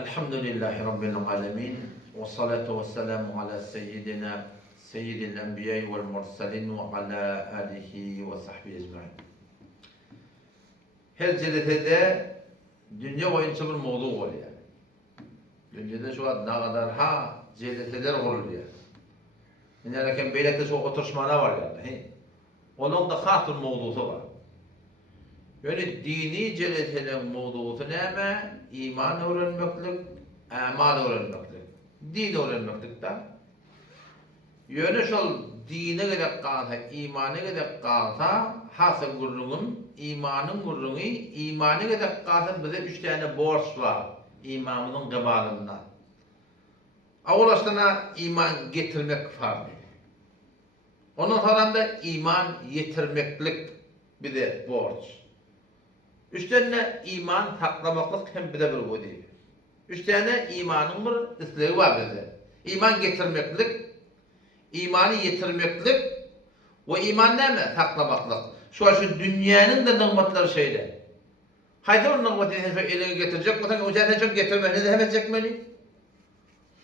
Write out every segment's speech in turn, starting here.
Elhamdülillahi Rabbil alemin. Ve salatu ve selamu ala seyyidina seyyidil enbiya'i vel mursalin ve ala alihi ve sahbihi ecmaîn. Her celetede dünya boyunca bir mevzu var yani. Dünyada şu an ne kadar celeteler kuruluyor. Yani beylekte çok oturuşmalar var yani. Onun da hatır mevzusu var. Yani dini celetelerin mevzusu ne? İman öğrenmeklik, amal öğrenmeklik. Din öğrenmeklik de. Yani şu dine gerek kalsa, imana gerek kalsa, hasıl gurrunun, imanın gurrunu, imana gerek kalsa bize 3 tane borç var. İmamının kıbalından. Avlaştığına iman getirmek farklı. Ondan sonra da iman yetirmeklik bir de borç. 3 tane iman saklamaklık hem bir de bir bu değil. 3 tane imanın bir ıslığı var bize. İman getirmeklik, imanı yetirmeklik ve iman ne mi? Saklamaklık. Şu dünyanın da nimetleri şeyde. Haydi o nimetini eline getirecek, o zaten çok getirmeli de hemen çekmeli.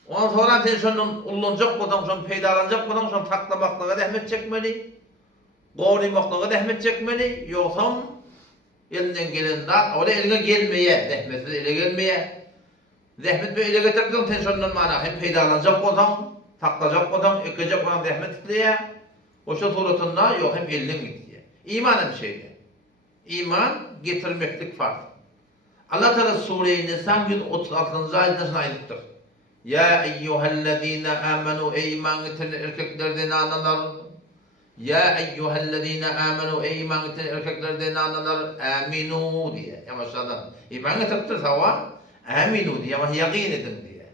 Ondan sonra sen şunun ullanacak olan, şunun peydalanacak olan, şunun saklamaklığa rahmet çekmeli. Korumaklığa rahmet çekmeli. Yoksa elinden gelen da, o da eline gelmeye, rahmetsiz ele gelmeye. Rahmet böyle ele getirdin, sen şunun mana hem peydalanacak olan, saklayacak olan, ekecek olan rahmet itleye. O şu suratında yok hem elden gidiyor. İman bir şeydi. İman getirmeklik fark. Allah Teala Sure-i Nisa 136. ayetine ayettir. Ya eyyühellezine amenu ey iman getiren erkeklerden analar. Ya eyyühellezine amenu ey iman getiren erkeklerden analar. Aminu diye. Ya maşallah. İman getirtir hava. Aminu diye ama yakin edin diye.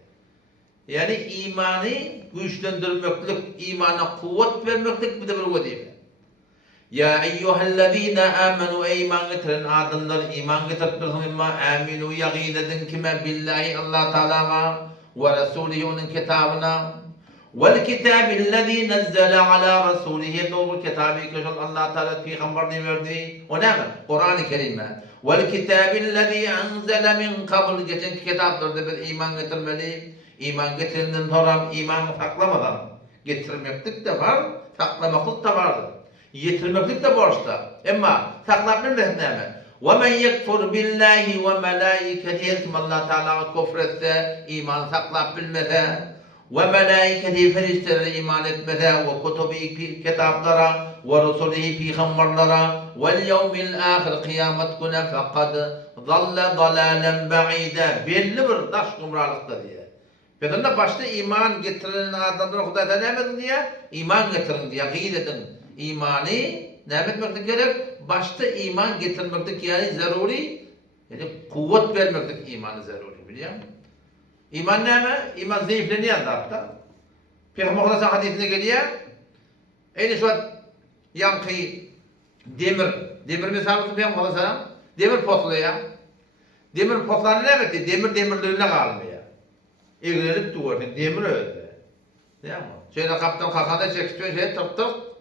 Yani imanı güçlendirmeklik, imana kuvvet vermeklik bir de bir vazife. Ya eyyühellezine amenu ey iman getiren adınlar iman getirtirsin imma aminu yakin edin kime billahi Allah Teala'ma ve Resulü'nün onun kitabına vel kitabillezî nezzele alâ Resulîhi doğru kitabı ki Allah Teala peygamberine verdi. O ne mi? Kur'an-ı Kerim'e. Vel kitabillezî enzele min kabl geçen kitaplarda bir iman getirmeli. İman getirenden sonra imanı saklamadan getirmeklik de var, saklamaklık da vardır. Yetirmeklik de borçta. Ama saklayabilmek ne mi? وَمَنْ يَكْفُرْ بِاللّٰهِ وَمَلَائِكَتِهِ Allah Teala küfretse, iman saklayabilmede, وَمَلَائِكَتِهِ feriştelere iman etmede, وَكُتُبِهِ kitaplara, وَرُسُلِهِ peygamberlere, وَالْيَوْمِ الْآخِرِ kıyamet günü فَقَدْ ضَلَّ ضَلَالًا بَعِيدًا belli bir daş kumralıkta diye. Peki de başta iman getiren adamlara Huday'da ne emedin diye? İman getirin diye, gıyid edin. İmanı ne etmektik gerek? Başta iman getirmektik yani zaruri. Yani kuvvet vermektik imanı zaruri biliyor musun? İman ne mi? İman zayıfleniyor hatta. Peygamber Allah'ın hadisine geliyor. Aynı şu an yankıyı demir misalımızın Peygamber Allah'ın demir potluyor. Demir potlarını ne etti? Demirlerine kalmıyor. Eğlenip duvarını demir öldü. Değil mi? Şöyle kaptan kakanda çekiştiriyor şey tıp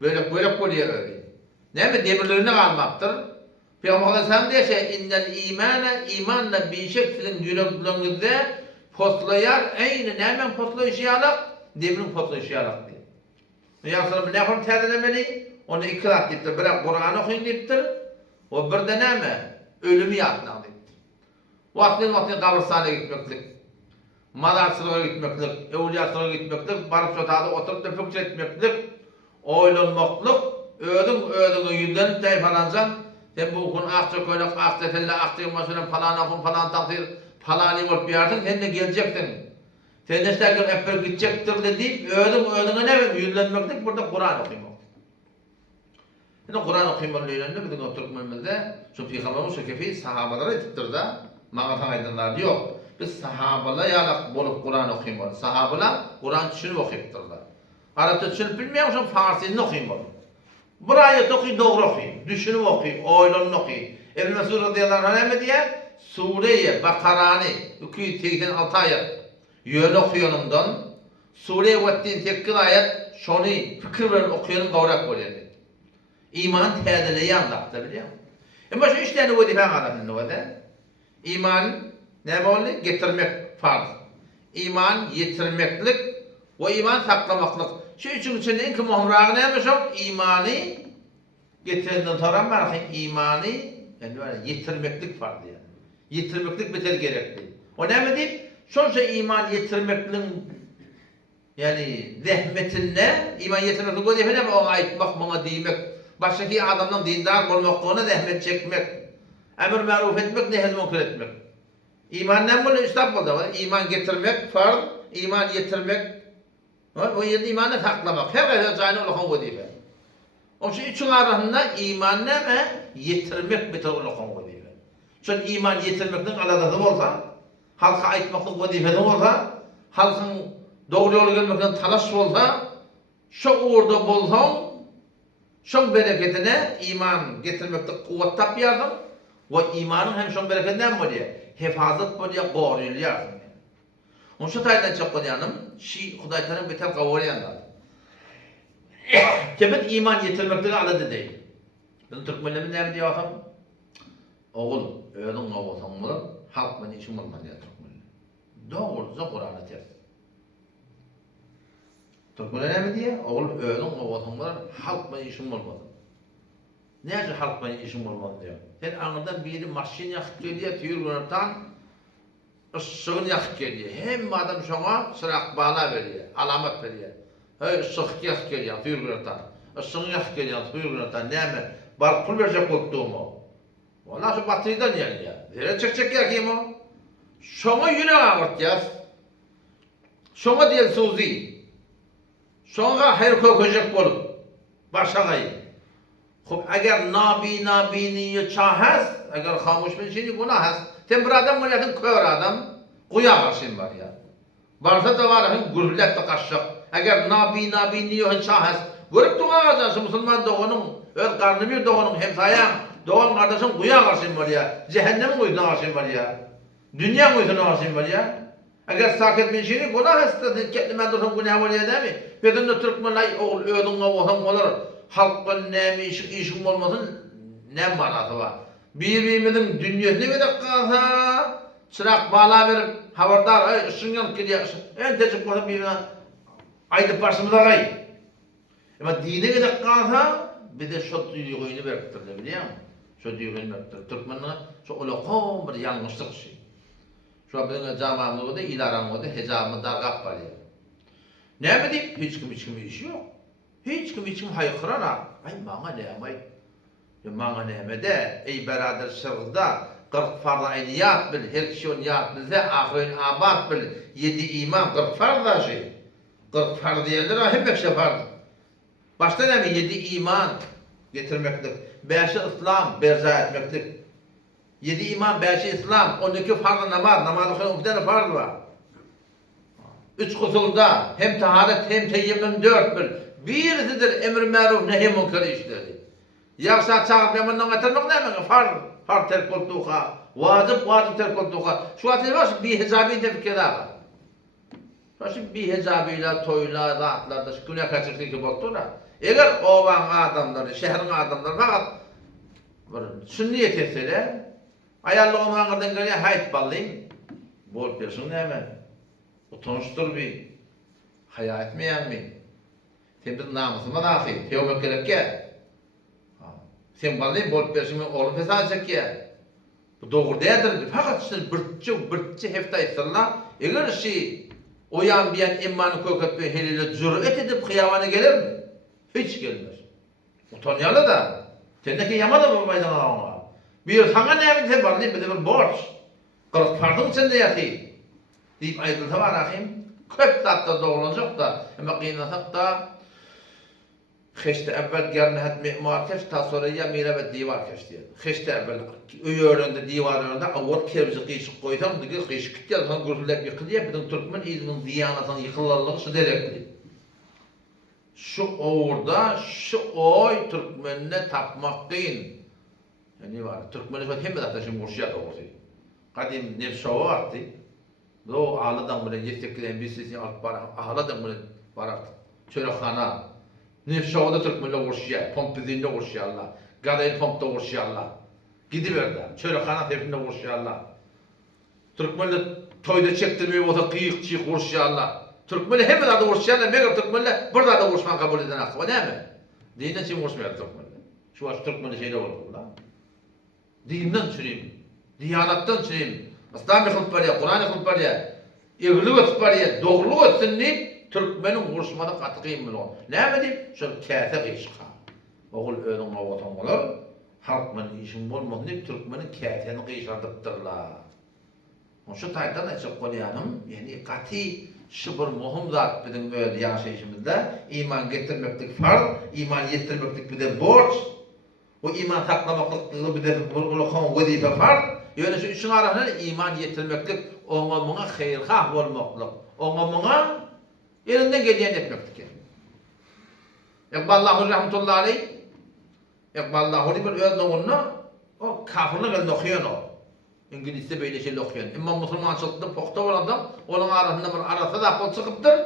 böyle koyuyor öyle. Ne mi? Demirlerine kalmaktır. Peygamber Aleyhisselam diye innel imane imanla bir şekilin yüreklerinizde potlayar. Aynı ne hemen potlayışıyarak? Demirin potlayışıyarak diye. Yasalım ne yapalım terlemeli? Onu ikrar ettir. Bırak Kur'an'ı okuyun ettir. O bir de ne mi? Ölümü yatına ettir. Vaktin kabristana gitmeklik. Madarsılığa gitmeklik. Evliyasılığa gitmeklik. Barıp sotada oturup da fıkç etmeklik. Oylanmaklık, ödün yüzden teyfalancan, sen bu okun akça koynak, akça telle, akça yılmasıyla falan okun, falan takdir, falan yıl bir yersin, sen de gelecektin. Sen de işte hep gidecektir de deyip, ödüne ne mi? Yüzlenmektik, burada Kur'an okuymak. Şimdi Kur'an okuymanın öğreninde, bizim o Türkmenimizde, şu Peygamberimiz şu kefi sahabalara etiptir da, mağatan aydınlar yok. Biz sahabala yalak bolup Kur'an okuymalı. Sahabala Kur'an düşünüp okuyupturlar. Arapça düşünüp bilmeyen olsam Farsini okuyayım onu. Bir ayet okuyayım, doğru okuyayım. Düşünüp okuyayım, oylanını okuyayım. Ebn Mesud radıyallahu anh ne diye? Sure-i Bakarani 286 ayet. Yön okuyanından Sure-i Vattin tekkil ayet şunu fikir veren okuyanın kavrak oluyor. İman tedeleyi anlattı biliyor musun? Ama şu 3 tane vazife anlattı. İman Näme boldy? Getirmek farz. İman yitirmeklik we iman saklamaklyk. Şu üçüň içinde en muhimragy näme şol? İmany getirenden soran barky imany endi var yitirmeklik farz diýär. Yitirmeklik beter gerekli. O näme diýip? Şonça iman yitirmekliň yani zehmetine iman yitirmeklik o diýip o aýtmak, maňa diýmek, başgaky adamdan dindar bolmaklygyna zehmet çekmek, emir maruf etmek, nehy munkar etmek. İmandan bolýar, üstad bolýar. İman getirmek farz, iman yitirmek, o ýerde imanı saklamak. Her jaýyna ulaqan wadife. O şu üçüň arasynda iman näme? Yitirmek beter ulaqan wadife. Şol iman yitirmekden aladady bolsa, halka aýtmaklyk wadifede bolsa, halkyň dogry ýola gelmekden talaş bolsa, şo orda bolsaň, şoň bereketine iman getirmekde kuwat tapýardyň. Ve imanın hem şoň bereketinden bolýar. Hifazat bolýar, gorýulýar. Onu şu taýdan çakýanım, şi Hudaý Taala beter gowurýanlar. Kebet iman yitirmekden alady diýip. Ben türkmenlerde näme diýýarsam? Oğul, öýüň gowursaň bolar, halk meni işim bolmaz diýär türkmenler. Dogry, Qur'ana ters. Türkmenler näme diýär? Oğul, öýüň gowursaň bolar, halk meni işim bolmaz. Näçe halk meni işim bolmaz diýär. Sen aňydan biri maşin ýakyp gelýär, tüýürgünten ışıgyn ýakyp gelýär. Hemme adam şoňa syrak bala berýär, alamat berýär. Hey, ışık ýakyp gelýär, tüýürgünten. Işıgyň ýakyp gelýär, tüýürgünten. Näme? Bar pul berjek boldumy? Wala şu batydan ýelýär. Dere çekçek ýakym o. Şoňa ýürek agyrtýar. Şoňa diýen suzy. Şoňa her kökejek bolup başagaý. Hop eger nabiniye çahas, eger hamuş bir şey günah has. Sen bir adam milletin kör adam, kuya karşın var ya. Barsa da var hem gurullet de kaşşak. Eger nabiniye çahas, görüp doğacaksın Müslüman doğanın, öz karnı bir doğanın hem sayan, doğan kardeşin kuya karşın var ya. Cehennem kuyusuna karşın var ya. Dünya kuyusuna karşın var ya. Eger sakit bir şey günah has, kendime dursun günah var ya değil mi? Bedende Türkmenler oğul ödün kavuşan olur. Halkın näme işim bolmasyn näme manasy bar? Bir-birimizin dünýäsine bedek galsa, çırak bala berip habardar, ışıň ýanyp gelýär. En tejik bolsa birine aýdyp başymyza gaý. Ama dine bedek galsa, bide şo duýguny beripdir, bilýärmi? Şo duýguny beripdir. Türkmenler şo ulaqam bir ýalňyşlyk şey. Şo bilen jamamyzda, ilaramyzda hejamy dargap barýar. Näme diýip hiç kim işi ýok. Hiç kim haykırana, ay maňa näme? Maňa näme de, ey berader şerda, 40 farz aýdýat bil, her kişi onu ýat bilse, ahiryn abad bil, 7 iman, 40 farz da şey. 40 farz diýerler, hemme farz. Başta näme 7 iman getirmekdir. 5-i İslam berza etmekdir. 7 iman, 5-i İslam, 12 farz namaz, namazda 10 tane farz var. 3 gusulda hem taharet hem teyyemmüm 4 bil. Birisidir emr ma'ruf nehy munkar işleri. Ýagşa çagyp ýamandan gatarmak näme? Farz terk bolduqa, wajyp terk bolduqa. Şu atýar bihijabi tefkira. Şu bihijabiler, toylar, rahatlarda şu günä kaçyrdyk boldular. Eger owan adamlar, şäheriň adamlar faqat bir sünniýet etseler, aýallygyň aňyrdan gelýär haýt ballym. Bol bersin näme? Utançdyr bir haya etmeýärmi? Sen bir namusyma dahy, tewbe kerekkä. Sen baldy bolup berşimi oğlum fesat çekýär. Bu dogry dädir. Faqat şu birçi hefta etdiler. Eger şi oyan bilen immany köketpe helile jur'at edip kıyamana gelirmi? Hiç gelmez. Utanýarlar da. Sendeki ýamada bolmaýdan aňa. Bir saňa näme sen bardy, bir borç. 40 farzyň içinde ýaty. Diýip aýdylsa bar ahim. Köp tatda doglanjak da, ama gynnasak da Heşte evvel gernehet mimar keş, ta sonra ya mira ve divar keş diye. Heşte evvel öýöründe divar önünde awat kebzi qyşyk goýsam, dige qyşyk gitýär, han gürülep ýykylýar, bizim türkmen iliniň diýanatyny ýykyllarlygy şu derekli. Şu orada şu oy türkmenine tapmak kyn. Yani var, türkmenler hemme ataşym gurşýar bolsa. Qadim Nevşow atdy. Do aladan bilen ýeteklen birisi alyp barar, aladan bilen barar. Çörekxana Nevşowda türkmenler gurşýar, Pompidinde gurşýarlar, Gaday Pompda gurşýarlar. Gidiberdi. Çörekxana tepinde gurşýarlar. Türkmenler toyda çektirmeye ota kıyık çiğ vuruşyarlar. Türkmenler hem de vuruşyarlar, meğer Türkmenler burada da vuruşman kabul eden hakkı. O ne mi? Dininden için vuruşmayar Türkmenler. Şu aç Türkmenler şeyde olur da. Dinden çürüyüm, diyanattan çürüyüm. İslam yıkılıp var ya, Kur'an yıkılıp var ya, evlilik ötüp var ya, doğruluk ötsün deyip Türkmenin vuruşmada katı kıyım olur. Ne mi deyip? Şöyle kâte kıyışka. Oğul önün avatan olur. Halkmanın işin olmadığını deyip Türkmenin kâteni kıyışardıktırlar. Şu taydan açık konuyanım, yani katı şıbır muhim zat bizim öyle yaşayışımızda iman getirmektik farz, iman yetirmektik bir de borç. O iman saklamaklık bir de ulukan vazife farz. Yani şu üçün arasında iman yetirmeklik, ona buna hayırhah olmaklık, ona buna elinden gelen etmektik. Ekballahu rahmetullahi aleyh, Ekballahu bir öğretmen onunla, o kafirlik elini okuyan o. İngilizce böyle şeyle okuyan. İmam Müslümançılıkta pokta olan adam, onun arasında bir arası da apol çıkıptır.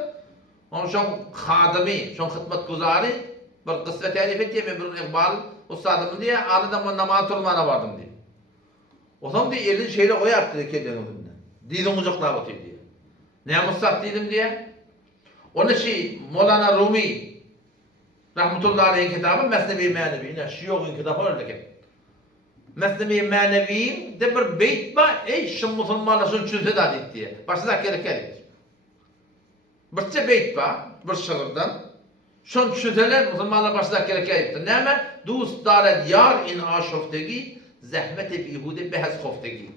Onun şun khadimi, şun hizmet guzari, bir kısvet elif ettiğim bir ikbal ustadımın diye, anıdan namaz turmana vardım diye. O zaman diye elini şeyle koyardı diye kendinin önünden. Didin ucaklar batıyor diye. Ne mustat dedim diye. Onu Molana Rumi, rahmetullahi aleyhin kitabı, Mesnevi Menevi, yine Şiyok'un kitabı öyle ki. Mesnevi Menevi de bir beyt var, şun musulmanla şun çözü da dit diye. Başta gerek. Birçe beyt var, bir şığırdan. Şun çözüler musulmanla başta gerek. Neyme? Dust daret yar in aşoftegi, zahmet-i bihude behz khoftegi.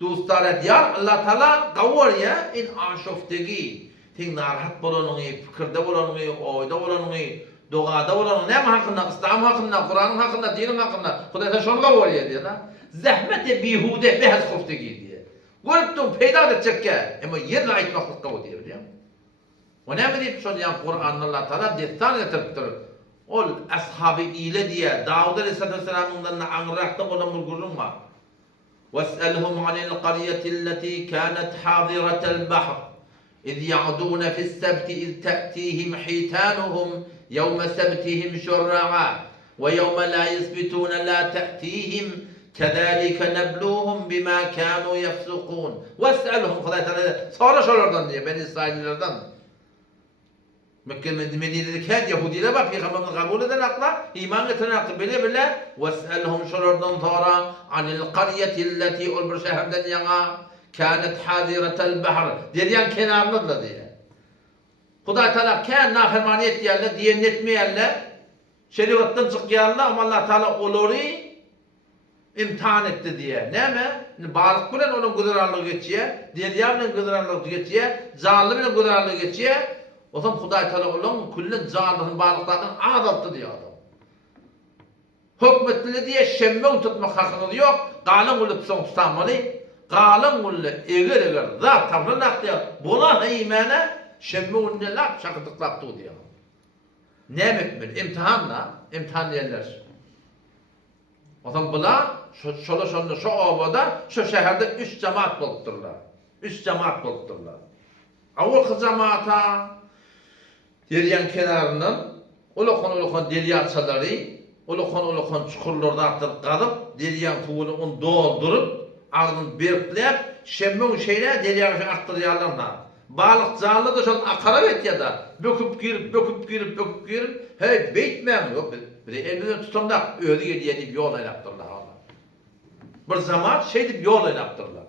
Dust daret yar, Allah Teala kavur ya in aşoftegi. Tin narahat bolanığı, fikirde bolanığı, oyda bolanığı, doğada bolanığı, neyme hakkında, İslam hakkında, Kur'an'ın hakkında, dinin hakkında, Kudaysa şunu kavur ya diye da. Zahmet-i bihude behz khoftegi diye. Görüptüm, peyda edecek ya, ama yerle aytmaklık kavur diye biliyor. O ne mi deyip şunu yani Kur'an'ın Allah Teala destan getiriptir. Ol ashab-ı ile diye Davud Aleyhisselam'ın anırakta olan bir gurum var. وَاسْأَلْهُمْ عَنِ الْقَرْيَةِ الَّتِي كَانَتْ حَاضِرَةَ الْبَحْرِ إِذْ يَعْدُونَ فِي السَّبْتِ إِذْ تَأْتِيهِمْ حِيتَانُهُمْ يَوْمَ سَبْتِهِمْ شُرَّعًا وَيَوْمَ لَا يَسْبِتُونَ لَا تَأْتِيهِمْ كَذَلِكَ نَبْلُوهُمْ بِمَا كَانُوا يَفْسُقُونَ وَاسْأَلْهُمْ sonra şolardan diye ben İsraillilerden Medine'deki her Yahudiler var, Peygamber'in kabul eden akla, iman getiren akla bile وَاسْأَلْهُمْ şolardan sonra عَنِ الْقَرْيَةِ الَّتِي ol bir şehirden yana كَانَتْ حَادِرَةَ الْبَحْرِ deryan kenarlıdır diye. Huday Teala kân nafermaniyet diyenler, diyen etmeyenler, şeriattan çıkıyanlar ama Allah Teala oluru imtihan etti diye. Ne mi? Balık bilen onun gıdırarlığı geçiyor, derya bilen gıdırarlığı geçiyor, canlı bilen gıdırarlığı geçiyor. O zaman Huday Teala olan kullen canlının balıklardan azalttı diyor adam. Hükmetli diye şemmen tutmak hakkı yok. Galın ulu tutanmalı. Galın ulu eğer zat tavırnak diyor. Buna imana şemmen ulu laf şakıdıklattı diyor. Ne mekmel? İmtihan diyenler. O zaman bula şu obada, şu şehirde 3 cemaat bulutturlar. 3 cemaat bulutturlar. Avul cemaata deryan kenarından ulukon deryaçaları, ulukon çukurlarda atırıp kalıp, deryan tuğunu onu doldurup, ağzını berkleyip, şemmen şeyle deryanı arttırıyorlar. Balık canlı da şöyle akarab et ya da, böküp girip, hey beytmem yok, bir de elinden tutandak, öyle deyip yol yaptırırlar. Bir zaman şey deyip yol yaptırırlar.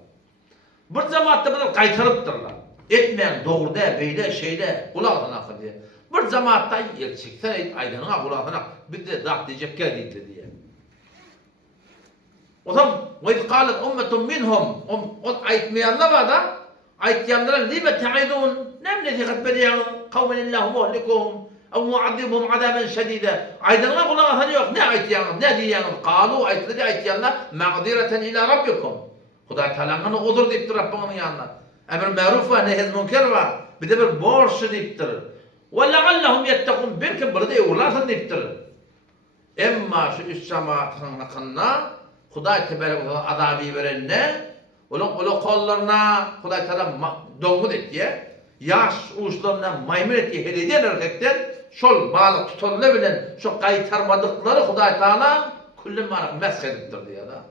Bir zaman da bunu kaytarıptırlar. Etmeyen doğruda, beyle, şeyle, kulağından akı diye. Bir cemaatta gerçekten aydınına kulağına bir de dağıt diyecek geldi diye. O zaman وَاِذْ قَالَتْ اُمَّةٌ مِنْهُمْ o ayetmeyenler var da ayetmeyenlere لِمَ تَعِدُونَ نَمْ نَذِقَتْ بَلِيَانُ قَوْمًا اللّٰهُ مُهْلِكُهُمْ اَوْ مُعَذِّبُهُمْ عَذَابًا شَدِيدًا Aydınına kulağına yok. Ne ayetmeyenler, ne diyenler? قَالُوا ayetmeyenler مَعْذِرَةً اِلَى رَبِّكُمْ Huday Teala'nın uzur deyiptir Rabbinin yanına. Emr ma'ruf ve nehy münker var. Bir de bir borç deyiptir. وَلَعَلَّهُمْ يَتَّقُونَ belki burada uğurlarsın deyiptir. Emma şu üç cemaatinin hakkında Huday Teala azabı verenler onun kollarına Huday Teala dongu etti. Yaş uçlarına maymun etti. Helediyen erkekler şol balık tutanla bilen şu kaytarmadıkları Huday Teala kullun manak mesh ediptir diye da.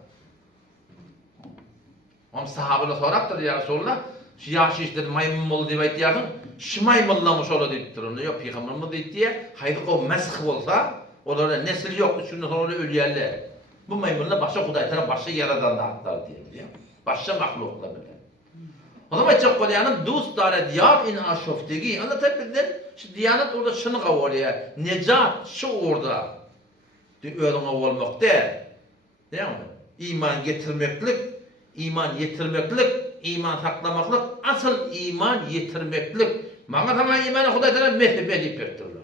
Ama sahabeler soraptır ya Resulullah. Şu yaşı işte maymun bol diye aytýardyň. Şu maymunlamış ola diýipdir. Onu yok peygamberimiz diýdi. Haydi o mesh bolsa, olara nesil yok, üçünde sonra ölýärler. Bu maymunlar başa Hudaý tarap başa yaradan atlar diýip. Başa mahluklar bilen. O zaman çok kolyanın dostlara diyar in aşoftegi. Anlatabilir. Şu diyanet orada şunu kavuruyor. Necat şu orada. Ölüne olmak değil. Değil mi? İman getirmeklik, iman saklamaklık, asıl iman yetirmeklik. Bana tamam imanı Hudaý tarap mehbet edip bertirler.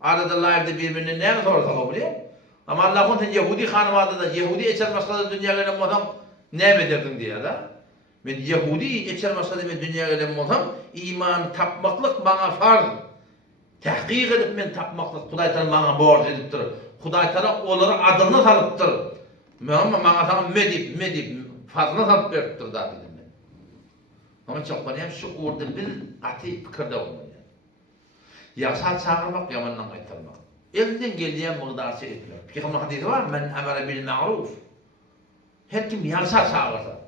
Arada layıkta birbirine ne sorsa kavuruyor. Ama Allah'ın Yahudi hanımadı da Yahudi eçer maskada dünyalarına adam ne bedirdin diye da. Men Yahudi eçer maskada men dünyalarına adam iman tapmaklık bana farz. Tahqiq edip men tapmaklık Hudaý tarap bana borç edipdir. Hudaý tarap olary adını salypdyr. Men bana tamam medip fazla salyp beripdir da dedim men. Ama çok hem şu orada bir ati pikirde bolmaly. Yaşat çağırmak yamandan aytyrmak. Elinden gelýän mygdarça etmek. Peygamber hadisi var, men emara bil ma'ruf. Her kim yaşat çağırsa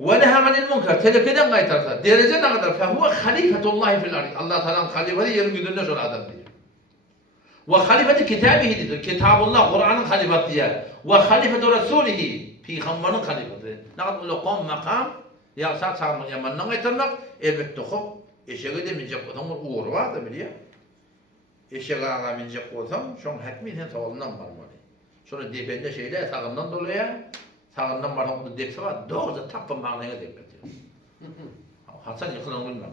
ve neha anil munkar, telekeden qaytarsa, derece ne kadar fe huve halifetullah fil ard. Allah Teala'nın halifeti yerin yüzünde şol adam diyor. Ve halifeti kitabihi diyor. Kitabullah Kur'an'ın halifeti diye. Ve halifetu rasulihi, peygamberin halifeti. Ne kadar ulaqam makam yaşat çağırmak yamandan qaytarmak elbette hop eşeğe de minjek adam uğur var da biliyor. Eşeğe ağa minjek olsam, şoň häkmi sen sağından barmaly. Şonu depende şeyler sağından dolaya, sağından barmaly depse var, doğru tappa maňaga dep getiyor. Hasan ýykylan bilmem.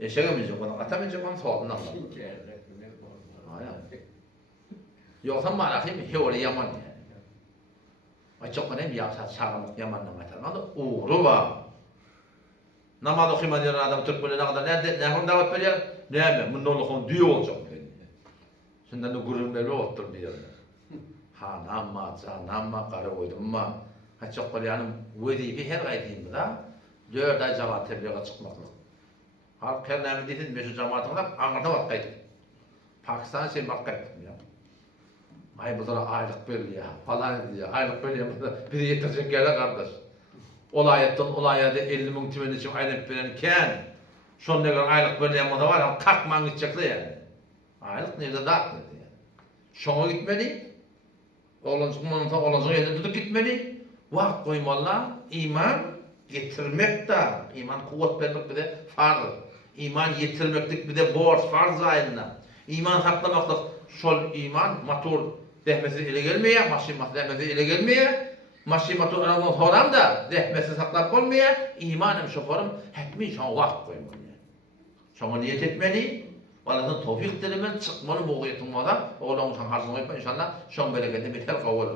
Eşeğe minjek olan, ata minjek olan sağından barmaly. Ýoksa marahy hewre ýaman yani. Açık hem ýaşat çağırmak yamandan qaytarmak uğru var. Namaz okumayan adam Türk böyle ne kadar ne davet veriyor? Ne mi? Bundan olsun diyor olacak. Şundan da gururları otur bir yerine. Ha namma karı koydum ma. Ha çok böyle yani vedibi her ayetinde da 4 ay cemaat tebliğe çıkmakla. Halk her nemi dedin meşhur cemaatine da angarda vakaydı. Pakistan şey vakaydı ya. Ay bu da aylık veriyor falan diyor. Aylık veriyor. Bir yetirecek yerler kardeş. Olayada 50 min tümeni için aylık verenken şon ne kadar aylık verilen da var ama kalkman gidecekler yani. Aylık nerede dağıtmadı yani. Şona gitmeli. Oğlancık yerine tutup gitmeli. Vakt koymalı. İman getirmek de, iman kuvvet vermek bir de farz. İman getirmeklik bir de borç, farz ayında. İman saklamaklık, şol iman motor dehmesi ile gelmeye, maşinat dehmesi ile gelmeye. Maşimatu aramı horam da dehmesi saklap olmaya, imanım şoforum hekmi şon vakt koymalı. Şona niyet etmeli, Allah'ın tawfik dilemen çıkmalı bu gayetun vada. Oğlum sen harzını koyma inşallah şon bereketi biter kavul.